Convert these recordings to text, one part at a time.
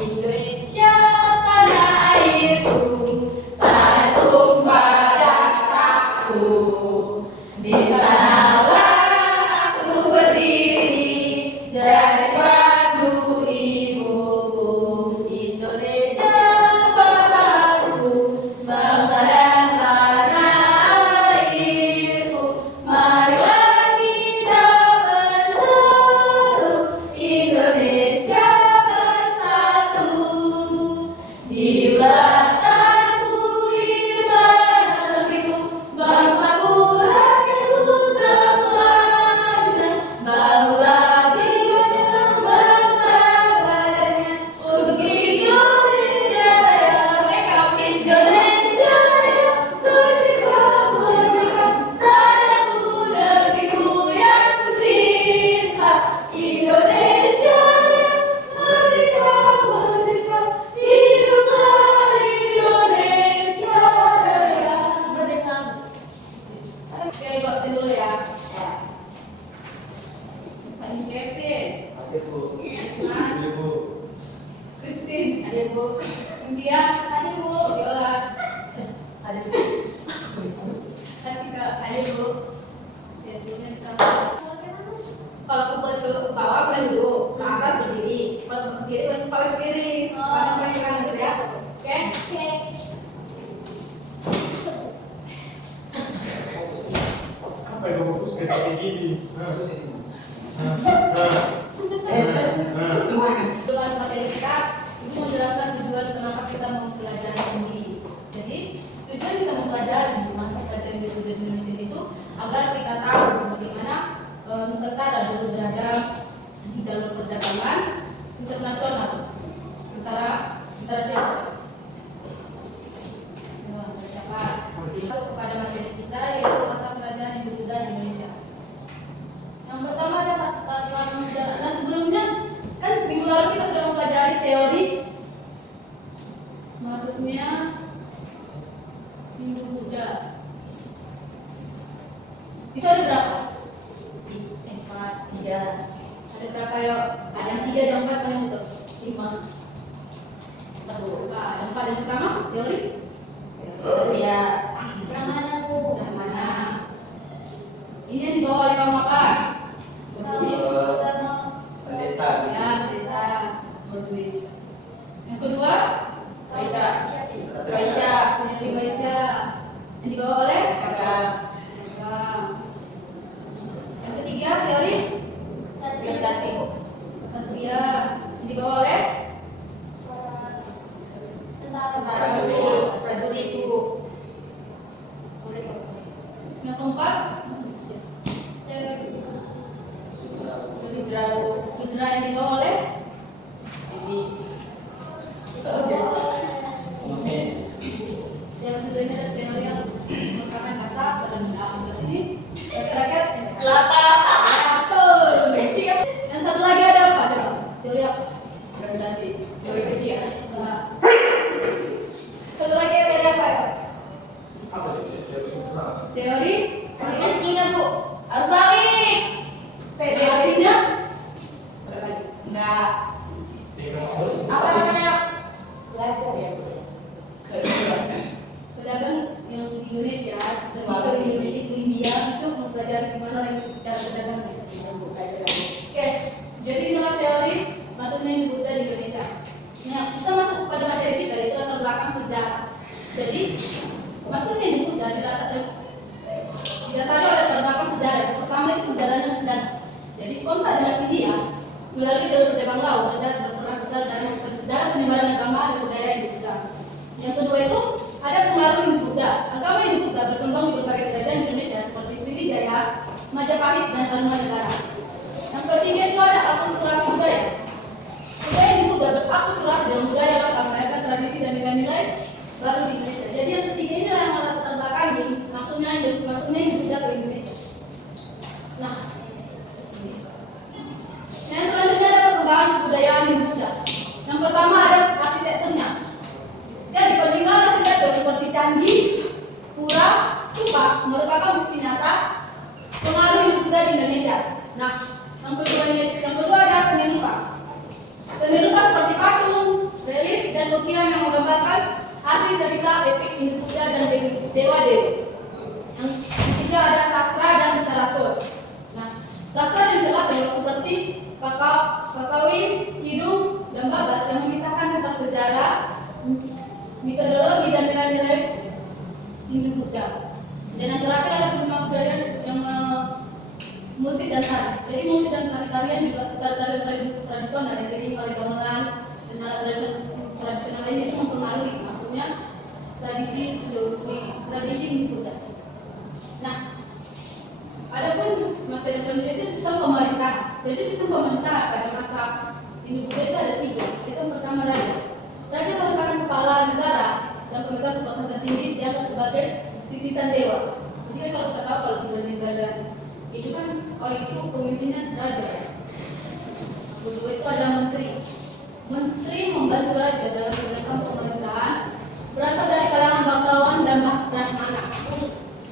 Indonesia tanah airku, tanah tumpah darahku. Di sanalah aku berdiri, jadi padu ibuku. Indonesia bangsaku, bangsa dan tanah airku. Marilah kita berseru, Indonesia bersatu. Di belakangku hidup negeriku, bangsaku, rakyatku semuanya. Bangunlah jiwanya, bangunlah badannya, untuk Indonesia Raya. Indonesia Raya, merdeka, merdeka, tanahku, negeriku yang ku cinta. Indonesia Raya, merdeka, merdeka, hiduplah Indonesia Raya. Merdeka. Oke, ikutin dulu ya. Pani Kevin, Ada Bu. Isman, Ada Bu. Christine, ada Bu. India, ada Bu. Yola, ada Bu. Atika, ada Bu. Jessica, kita kalau aku buat ke bawah bukan dulu, ke atas berdiri. Kalau ke kiri buat paling kiri. Paling kanan gitu ya. Oke? Oke. Apa yang kamu fokus kayak gini? Luas materi kita, itu menjelaskan tujuan kenapa kita mempelajari ini. Jadi tujuan kita mempelajari masa pelajaran di Indonesia itu agar kita tahu bagaimana Nusantara dulu berada di jalur perdagangan internasional antara siapa? Siapa? Masuk kepada materi kita yaitu masa kerajaan Hindu Buddha di Indonesia. Yang pertama adalah latar sejarah. Nah sebelumnya kan minggu lalu kita sudah mempelajari teori, maksudnya Hindu Buddha. Itu ada berapa? 4, 3. Ada berapa ya? Ada yang 3 dan 4 yang itu? 5. Ada 4 yang pertama teori. Ya. Yang mana Bu? Yang mana? Ini yang dibawa oleh kamu apa? Pendeta. Ya, pendeta. Yang kedua, Aisyah. Yang dibawa oleh kakak. Yang ketiga, teori Satria. Yang dibawa oleh prajurit Bu. Yang keempat, Sudra yang dibawa oleh ini. Yang Sudra ini ada teori yang merupakan kata dalam benda ini rakyat selatan. Yang satu lagi ada apa? Teori apa? Gravitasi. Teori fisika. Satu lagi ada apa ya? Teori fisika sebelumnya Bu. Harus balik. Artinya? Enggak. Apa namanya? Belajar ya Bu. Pedagang yang di Indonesia, jual di India itu mempelajari gimana orang cara berdagang. Oke, jadi inilah teori masuknya Hindu Buddha di Indonesia. Nah, kita masuk kepada materi kita itu latar belakang sejarah. Jadi masuknya Hindu Buddha didasari oleh latar belakang sejarah. Pertama itu perjalanan pedagang. Jadi kontak dengan India melalui jalur perdagangan laut dan berperan besar dalam penyebaran agama dan budaya Hindu Buddha. Yang kedua itu ada pengaruh Hindu Buddha. Agama Hindu Buddha berkembang di berbagai kerajaan di Indonesia seperti Sriwijaya, Majapahit, dan Tarumanegara. Yang ketiga itu ada akulturasi budaya. Budaya Hindu Buddha berakulturasi dengan budaya lokal, mereka tradisi dan nilai-nilai baru di Indonesia. Jadi yang ketiga ini yang latar belakangi masuknya Hindu Buddha ke Indonesia. Nah, yang selanjutnya ada perkembangan kebudayaan Hindu Buddha. Yang pertama ada arsitekturnya. Jadi peninggalan arsitektur seperti candi, pura, stupa merupakan bukti nyata pengaruh Hindu Buddha di Indonesia. Nah, yang kedua ada seni rupa. Seni rupa seperti patung, relief dan lukisan yang menggambarkan arti cerita epik Hindu-Buddha dan dewa-dewi. Yang ketiga ada sastra dan literatur. Nah, sastra dan literatur seperti Kakawin, Kidung, dan Babat yang mengisahkan tentang sejarah, metodologi dan nilai-nilai Hindu-Buddha. Dan yang terakhir ada budaya yang musik dan tari. Jadi musik dan tarian juga tarian tradisional yang terdiri oleh gamelan dan alat tradisional lain itu mempengaruhi, maksudnya tradisi Hindu-Buddha. Nah, adapun materi selanjutnya itu sistem pemerintahan. Jadi sistem pemerintahan pada masa Hindu-Buddha itu ada 3. Itu yang pertama raja. Raja merupakan kepala negara dan pemegang kekuasaan tertinggi, dianggap sebagai titisan dewa. Jadi kalau kita tahu kalau di kerajaan itu kan orang itu pemimpinnya raja. Kedua itu ada menteri. Menteri membantu raja dalam menjalankan pemerintahan, berasal dari kalangan bangsawan dan brahmana.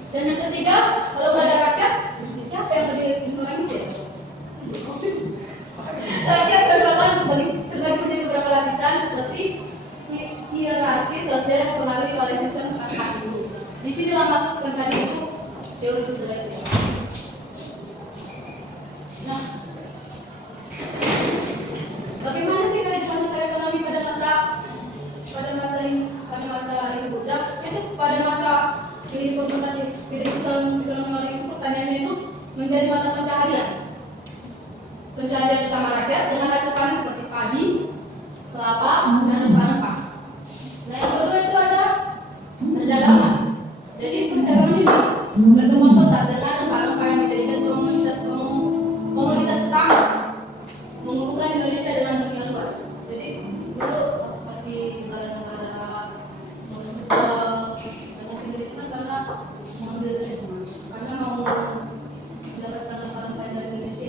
Dan yang ketiga, kalau nggak ada rakyat, siapa yang memimpin? Rakyat terbagi menjadi beberapa lapisan seperti hierarki sosial yang dipengaruhi oleh sistem kekastaan dulu. Di sinilah masuk yang tadi itu teori sumber daya. Nah, bagaimana sih kerajaan sosial ekonomi pada masa Hindu-Buddha? Itu pada masa kehidupan ekonomi orang itu pertanian itu menjadi mata pencaharian utama rakyat dengan hasil panen seperti padi, kelapa, dan rempah-rempah. Nah, yang kedua itu adalah perdagangan. Jadi perdagangan ini berkembang pesat dengan rempah-rempah yang menjadikan komoditas utama, menghubungkan Indonesia dengan dunia luar. Jadi dulu seperti negara-negara Indonesia kan karena mau mendapatkan rempah-rempah dari Indonesia.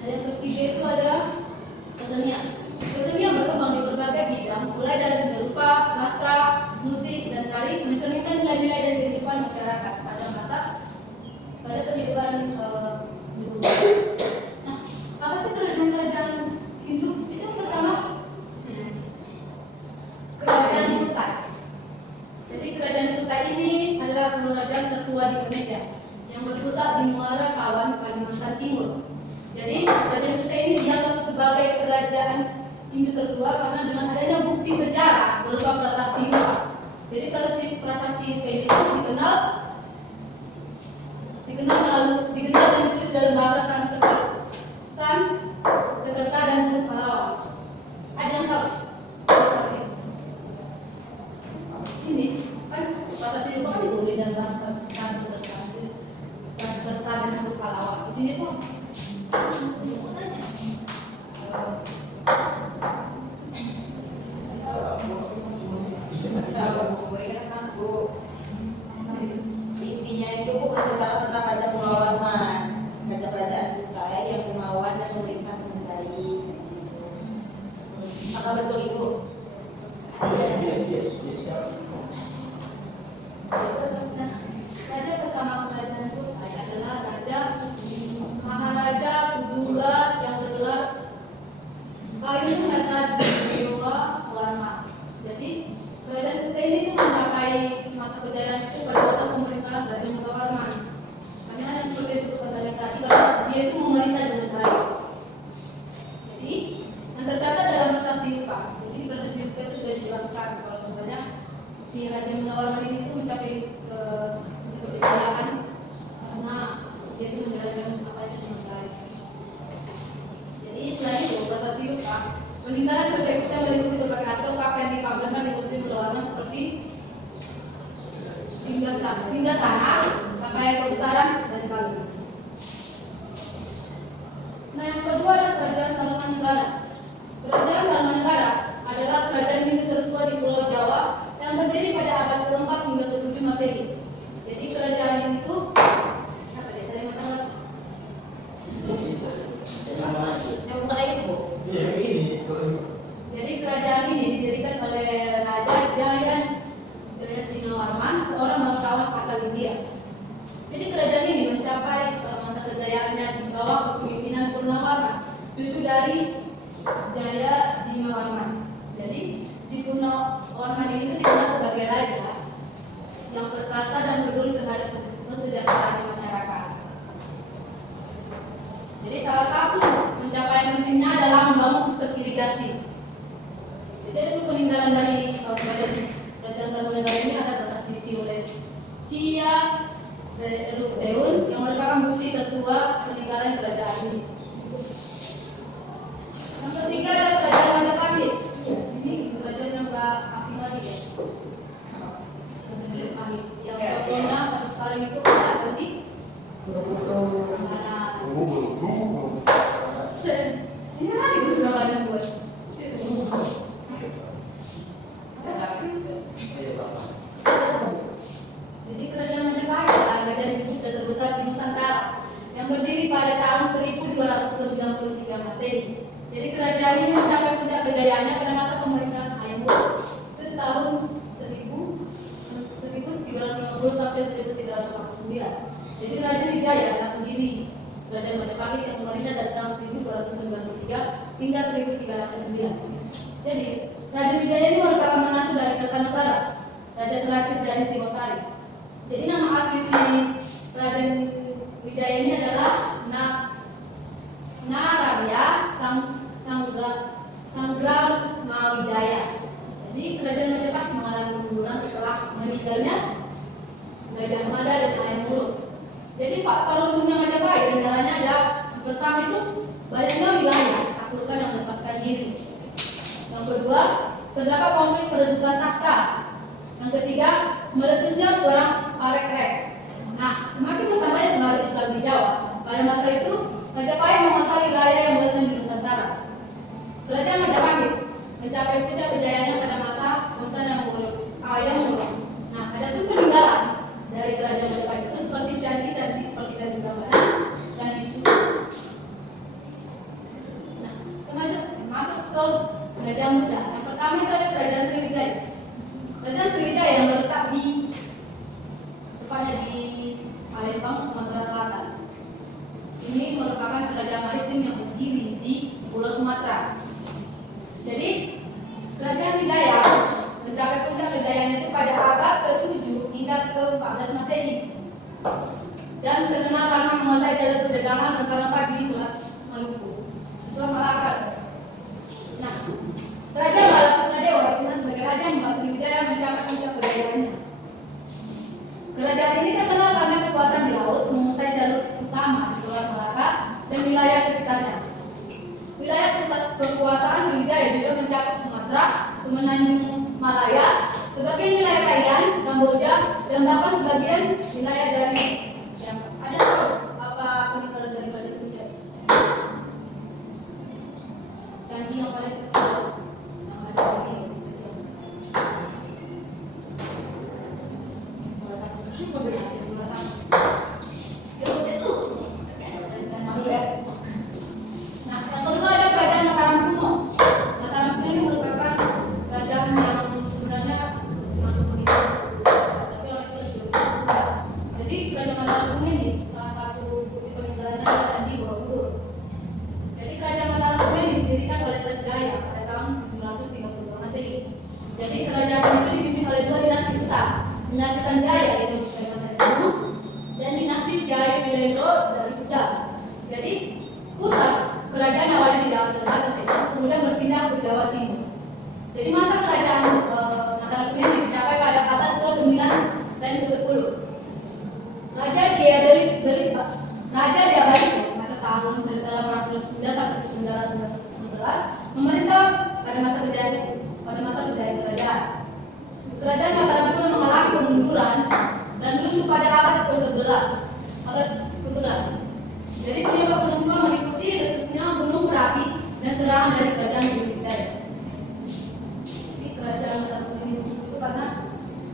Dan yang ketiga itu ada kesenian. Kesenian berkembang di berbagai bidang, mulai dari seni rupa, sastra, musik, dan tari, mencerminkan nilai-nilai dan kehidupan masyarakat pada kehidupan Hindu. Nah, apa sih kerajaan Hindu? Itu yang pertama, kerajaan Kutai. Jadi kerajaan Kutai ini adalah kerajaan tertua di Indonesia yang berpusat di Muara Kawan, Kalimantan Timur. Jadi kerajaan Kutai ini dianggap sebagai kerajaan Hindu tertua karena dengan adanya bukti sejarah berupa prasasti Yupa. Jadi prasasti Yupa ini dikenal dan ditulis dalam bahasa Sanskerta dan huruf Pahlawan. Ada yang tahu? Ini kan prasasti Yupa kan ditulis dalam bahasa Sanskerta dan huruf Pahlawan. Di sini tuh isinya itu menceritakan tentang Raja Pulau Warman, kerajaan Kutai yang dermawan dan memerintah dengan baik. Apa betul Ibu? Yes. Nah, raja pertama kerajaan Kutai adalah Maharaja Kudungga yang bergelar Payung Nata Dewa Warma. Jadi kerajaan Kutai ini tuh mencapai masa kejayaan itu pada masa pemerintahan Raja Mulawarman. Karena seperti disebutkan tadi bahwa dia itu memerintah dengan baik. Jadi yang tercatat dalam prasasti Yupa. Jadi prasasti Yupa itu sudah dijelaskan kalau misalnya si Raja Mulawarman ini tuh mencapai kejayaan karena dia itu menjalankan apa itu dengan baik. Jadi selain itu prasasti Yupa peninggalan kerajaan Kutai meliputi berbagai aspek pakaian yang dipamerkan di museum Mulawarman seperti singgasana, pakaian kebesaran, dan sebagainya. Nah, yang kedua adalah kerajaan Tarumanegara. Kerajaan Tarumanegara adalah kerajaan Hindu tertua di Pulau Jawa yang berdiri pada abad ke-4 hingga ke-7 Masehi. Jadi kerajaan ini itu apa deh? Saya mau tahu. Yang bukan itu, Bu. Iya, ini. Jadi kerajaan ini didirikan oleh Raja Jaya Singgawarman, seorang bangsawan asal India. Jadi kerajaan ini mencapai masa kejayaannya di bawah kepemimpinan Purnawarman, cucu dari Jaya Singgawarman. Jadi si Kuno Warmadi itu dikenal sebagai raja yang perkasa dan peduli terhadap kesejahteraan masyarakat. Jadi salah satu pencapaian pentingnya adalah membangun sistem irigasi. Jadi itu peninggalan dari kerajaan Tarumanegara ini ada prasasti Cia Ruteun yang merupakan bukti tertua peninggalan kerajaan ini. Yang ketiga ada kerajaan Majapahit. Ini kerajaan yang gak asing lagi ya. Majapahit. Yang contohnya sampai sekarang itu ada di mana? Ini lagi beberapa yang buat. Jadi kerajaan Majapahit adalah kerajaan ibu terbesar di Nusantara yang berdiri pada tahun 1293 Masehi. Jadi kerajaan ini mencapai puncak kejayaannya pada masa pemerintahan Hayam Wuruk itu tahun 1350 sampai 1349. Jadi Raja Wijaya adalah pendiri kerajaan Majapahit yang memerintah dari tahun 1293 hingga 1309. Jadi Raja Wijaya ini merupakan menantu dari Kertanegara, raja terakhir dari Singosari. Jadi nama asli si Raden Wijaya ini adalah Nararya Sanggramawijaya. Jadi kerajaan Majapahit mengalami kemunduran setelah meninggalnya Gajah Mada dan Hayam Wuruk. Jadi faktor untungnya Majapahit antaranya ada yang pertama itu banyaknya wilayah taklukan yang melepaskan diri. Yang kedua, terdapat konflik perebutan takhta. Yang ketiga, meletusnya perang Parekrek. Nah, semakin bertambahnya pengaruh Islam di Jawa. Pada masa itu, Majapahit menguasai wilayah yang berada di Nusantara. Kerajaan Majapahit mencapai puncak kejayaannya pada masa Sultan Hayam Wuruk. Nah, ada pun peninggalan dari kerajaan Majapahit itu seperti candi seperti candi Prambanan, candi Suci. Nah, masuk ke kerajaan Buddha. Yang pertama itu ada kerajaan Sriwijaya. Kerajaan Sriwijaya yang terletak tepatnya di Palembang, Sumatera Selatan. Ini merupakan kerajaan maritim yang berdiri di Pulau Sumatera. Jadi kerajaan Wijaya mencapai puncak kejayaannya itu pada abad ke-7 hingga ke-14 Masehi dan terkenal karena menguasai jalur perdagangan rempah-rempah di Selat Maluku, Selat Malaka. Nah, Kerajaan Balaputradewa dikenal sebagai raja yang Sriwijaya mencapai puncak kejayaannya. Kerajaan ini terkenal karena kekuatan di laut, menguasai jalur utama di Selat Malaka dan wilayah sekitarnya. Wilayah pusat kekuasaan Sriwijaya juga mencakup Sumatera, Semenanjung Malaya, sebagian wilayah Thailand, Kamboja, dan bahkan sebagian wilayah dari yang ada apa peninggalan dari Kerajaan Sriwijaya. Candi yang paling terkenal yang ada di Nah, yang kedua ada kerajaan Mataram kuno. Mataram kuno ini merupakan kerajaan yang sebenarnya masuk ke kita, tapi orang itu sudah. Jadi kerajaan Mataram kuno ini salah satu bukti peninggalannya adalah Candi Borobudur. Jadi kerajaan Mataram kuno ini didirikan oleh Sanjaya pada tahun 732 Masehi. Jadi kerajaan itu dipimpin oleh dua dinasti besar, dinasti Sanjaya yaitu Sulaiman dari Kuno dan dinasti Syahrir Wilendro dari Buddha. Jadi pusat kerajaan awalnya di Jawa Tengah atau Medan, kemudian berpindah ke Jawa Timur. Jadi masa kerajaan Mataram kuno ini dicapai pada abad ke-9 dan ke-10. Raja Diabalik pada tahun 1909 sampai 1911 memerintah pada masa kejayaan kerajaan. Kerajaan Mataram kuno mengalami kemunduran dan runtuh pada abad ke-11. Jadi penyebab keruntuhan meliputi letusnya gunung berapi dan serangan dari kerajaan Sriwijaya. Jadi kerajaan Mataram kuno ini itu karena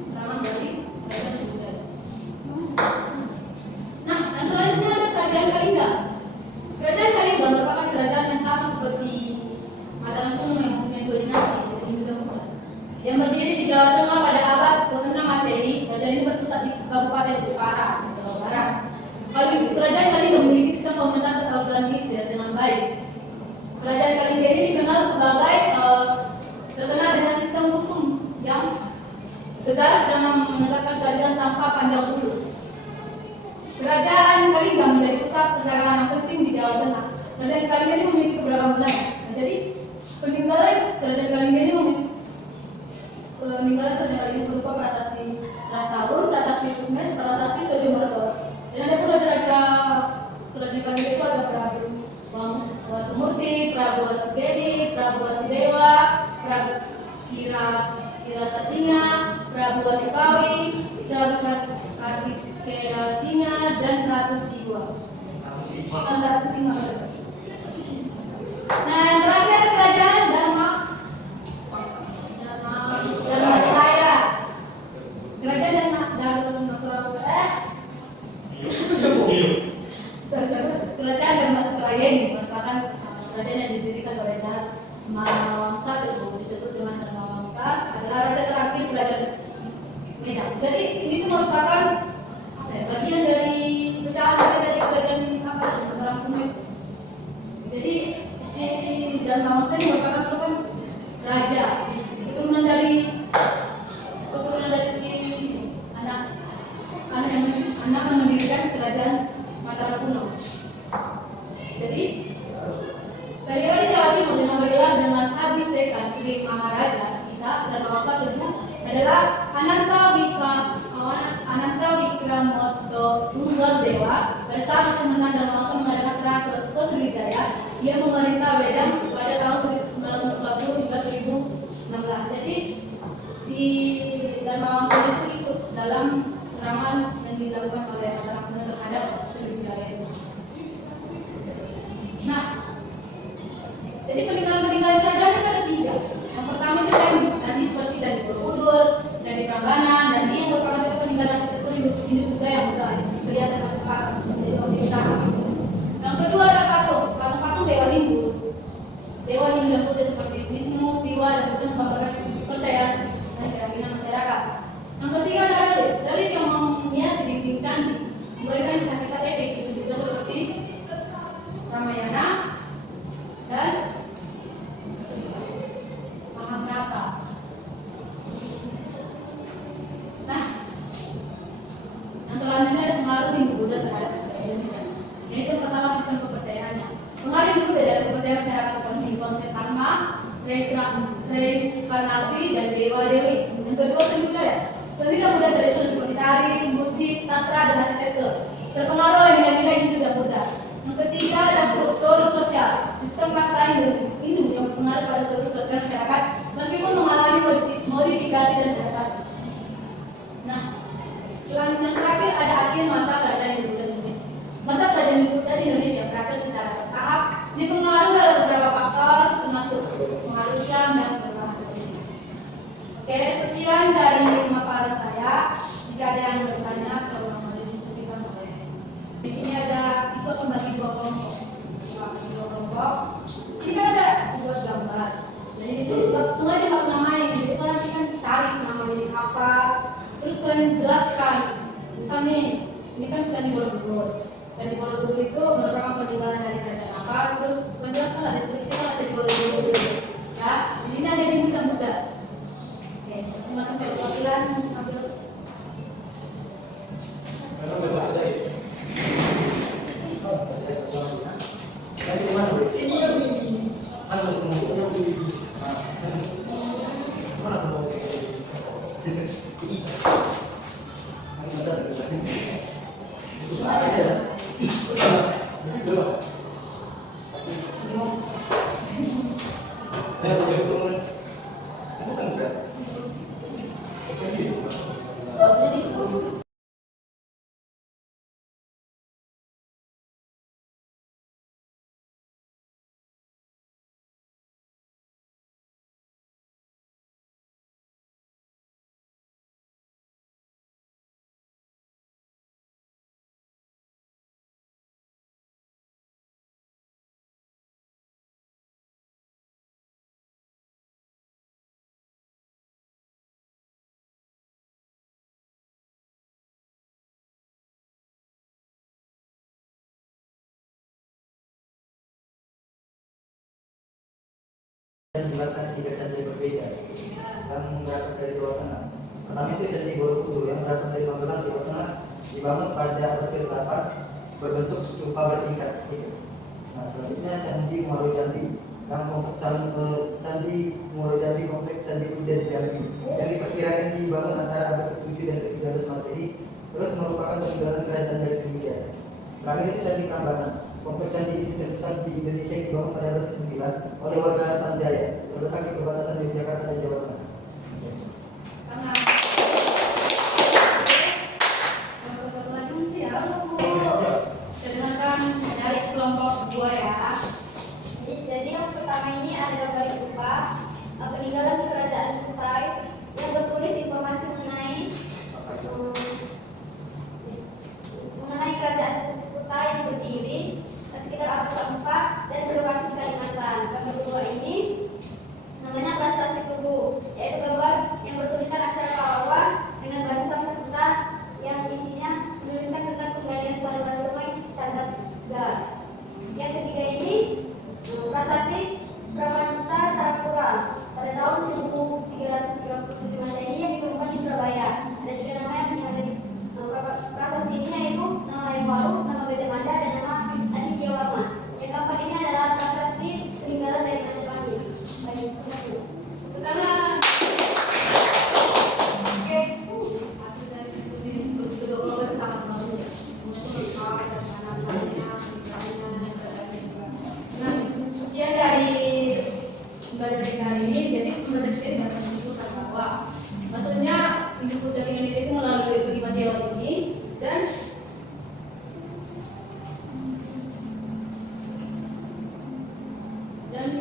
serangan dari kerajaan Sriwijaya. Nah, yang selanjutnya ada kerajaan Kalingga. Kerajaan Kalingga merupakan kerajaan yang sama seperti Mataram kuno yang mempunyai dua dinasti, yaitu Hindu dan Buddha. Yang berdiri di Jawa Tengah pada abad ke-6 Masehi, kerajaan ini berpusat di Kabupaten Jepara, Jawa Barat. Kerajaan Kalingga memiliki sistem pemerintahan terorganisir dengan baik. Kerajaan Kalingga ini terkenal Balikpapan jauh dulu. Kerajaan Kalinga menjadi pusat perdagangan yang penting di Jawa Tengah. Kerajaan Kalinga ini memiliki keberagaman budaya. Jadi peninggalan kerajaan Kalinga ini memiliki peninggalan kerajaan Kalinga berupa prasasti Ratahun, prasasti Tumes, prasasti Sojomorto. Dan ada pula kerajaan Kalinga itu ada Prabu Sumurti, Prabu Wasigedi, Prabu Wasidewa, Prabu Kiratasinga, Prabu Wasipawi, Prabu Kartikeya Singa, dan Ratu Siwa. Ratu Singa. Nah, yang terakhir kerajaan Dharmasraya. Kerajaan Kerajaan Dharmasraya ini merupakan kerajaan yang didirikan oleh Dharmawangsa, disebut dengan Dharmawangsa, adalah raja terakhir kerajaan Medan. Jadi ini tuh merupakan bagian dari pecahan dari kerajaan Mataram kuno. Jadi si Dharmawangsa ini merupakan raja keturunan dari si anak yang mendirikan kerajaan Mataram kuno. Jadi periode Jawa Timur dengan bergelar dengan Abhiseka Sri Maharaja Isa Dharmawangsa tentu adalah Ananta Wikramoto Tunggal Dewa bersama Sunan Dharmawangsa mengadakan serangan ke Sriwijaya. Ia memerintah Wedang pada tahun 1941 hingga 1016. Jadi si Dharmawangsa itu ikut dalam serangan yang dilakukan oleh Mataram kuno terhadap Sriwijaya. Nah, jadi peninggalan kerajaan itu ada 3. Yang pertama itu candi seperti Candi Borobudur, Candi Prambanan, dan ini yang merupakan juga peninggalan tersebut ini budaya yang mudah kelihatan sampai sekarang menjadi objek wisata. Yang kedua ada patung Dewa Hindu. Dewa Hindu dan Buddha seperti Wisnu, Siwa, dan Buddha menggambarkan kepercayaan dan keyakinan masyarakat. Yang ketiga adalah dalil yang menghiasi dinding candi, memberikan kisah-kisah epik itu juga seperti Ramayana dan Mahabharata. Nah, yang selanjutnya ada pengaruh Hindu Buddha terhadap budaya Indonesia. Yaitu pertama sistem kepercayaannya. Pengaruh Hindu Buddha dalam kepercayaan masyarakat seperti konsep karma, reinkarnasi, dan dewa dewi. Yang kedua seni budaya. Seni dan budaya tradisional seperti tari, musik, sastra, dan arsitektur terpengaruh oleh nilai-nilai Hindu dan Buddha. Yang ketiga ada struktur sosial. Sistem kasta Hindu yang berpengaruh pada struktur sosial masyarakat meskipun mengalami modifikasi dan adaptasi. Nah, yang terakhir ada akhir masa kerajaan Hindu Buddha di Indonesia. Masa kerajaan Hindu Buddha di Indonesia berakhir secara bertahap, dipengaruhi oleh beberapa faktor termasuk pengaruh Islam dan perkembangan teknologi. Oke, sekian dari pemaparan saya. Jika ada yang bertanya atau mau didiskusikan boleh. Di sini ada itu membagi 2 kelompok. Ini kan ada 2 gambar. Jadi itu sengaja satu namanya. Jadi kalian kan cari namanya apa, terus kalian jelaskan. Misalnya ini kan Candi Borobudur. Candi Borobudur itu merupakan peninggalan dari kerajaan apa. Terus menjelaskan lah deskripsinya Candi Borobudur. Ya, ini ada di Buddha. Oke, semacam perwakilan ambil. Menjelaskan 3 candi yang berbeda yang berasal dari Jawa Tengah. Pertama itu Candi Borobudur yang berasal dari Magelang, Jawa Tengah, dibangun pada abad ke-8 berbentuk stupa bertingkat. Nah, selanjutnya Candi Muaro Jambi yang Candi Muaro Jambi kompleks Candi Kuda di Jambi yang diperkirakan dibangun antara abad ke-7 dan ke-13 Masehi, terus merupakan peninggalan kerajaan dari Sriwijaya. Terakhir itu Candi Prambanan. Kompleks candi ini terbesar di Indonesia yang dibangun pada abad ke-9 oleh warga Sanjaya, terletak di perbatasan Yogyakarta dan Jawa Tengah. Tangan. Yang satu lagi sih ya. Dengarkan dari kelompok dua ya. Jadi yang pertama ini ada gambar rupa peninggalan kerajaan Kutai yang bertulis informasi mengenai kerajaan Kutai yang berdiri sekitar abad ke-4 dan berlokasi di Kalimantan. Gambar kedua ini namanya prasasti Tugu, yaitu gambar yang bertuliskan aksara Pallawan dengan bahasa Sanskerta yang isinya menuliskan tentang penggalian saluran sungai Candra. Yang ketiga ini prasasti Prapanca Sarapura pada tahun 1337 Masehi yang ditemukan di Surabaya. Ada 3 nama yang ada di prasasti ini, yaitu nama Baru, nama Gajah Mada, dan nama Aditya Warma. Yang keempat ini adalah prasasti peninggalan dari Majapahit. Baik, Tangan. Oke, hasil dari diskusi kedua kelompok itu sangat bagus ya. Untuk dan pemanasannya, ceritanya, dan berbagai juga. Nah, ya dari pembelajaran hari ini, jadi pembelajaran kita dapat menyimpulkan bahwa maksudnya Ibu Kuda Indonesia itu melalui 5 teori ini dan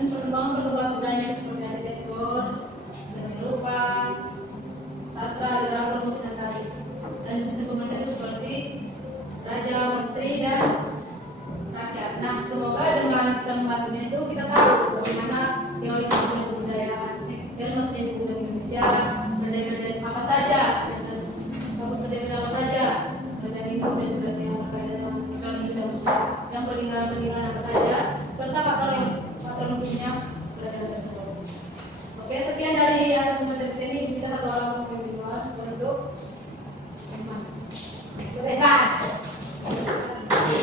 perkembangan budaya seperti arsitektur, seni rupa, sastra, dan ragam musik dan tari. Dan sistem pemerintah itu seperti raja, menteri, dan rakyat. Nah, semoga dengan kita membahas ini itu kita tahu bagaimana teori masuknya kebudayaan, teori masuknya budaya Indonesia, kerajaan apa saja, kerajaan apa saja, kerajaan itu dan kerajaan yang berkaitan dengan perkara ini dan peninggalan apa saja, serta faktor mungkinnya kerajaan tersebut. Oke, sekian dari pembelajaran ini. Kita satu orang pembimbingan untuk Resan. Oke.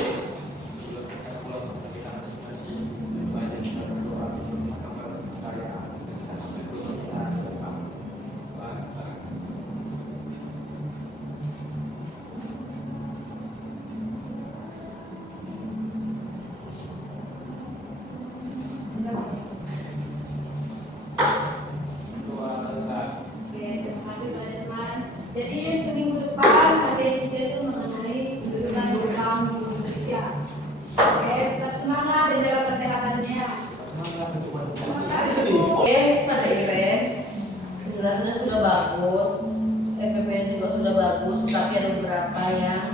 Kalau kita masih banyak kita berdoa akan karya kita sampai kita bersama. Jadi untuk minggu depan materi kita itu mengenai kedudukan Jepang di Indonesia. Oke, tetap semangat dan jaga kesehatannya. Oke, pada keren. Penjelasannya sudah bagus, MPP juga sudah bagus, tapi ada beberapa yang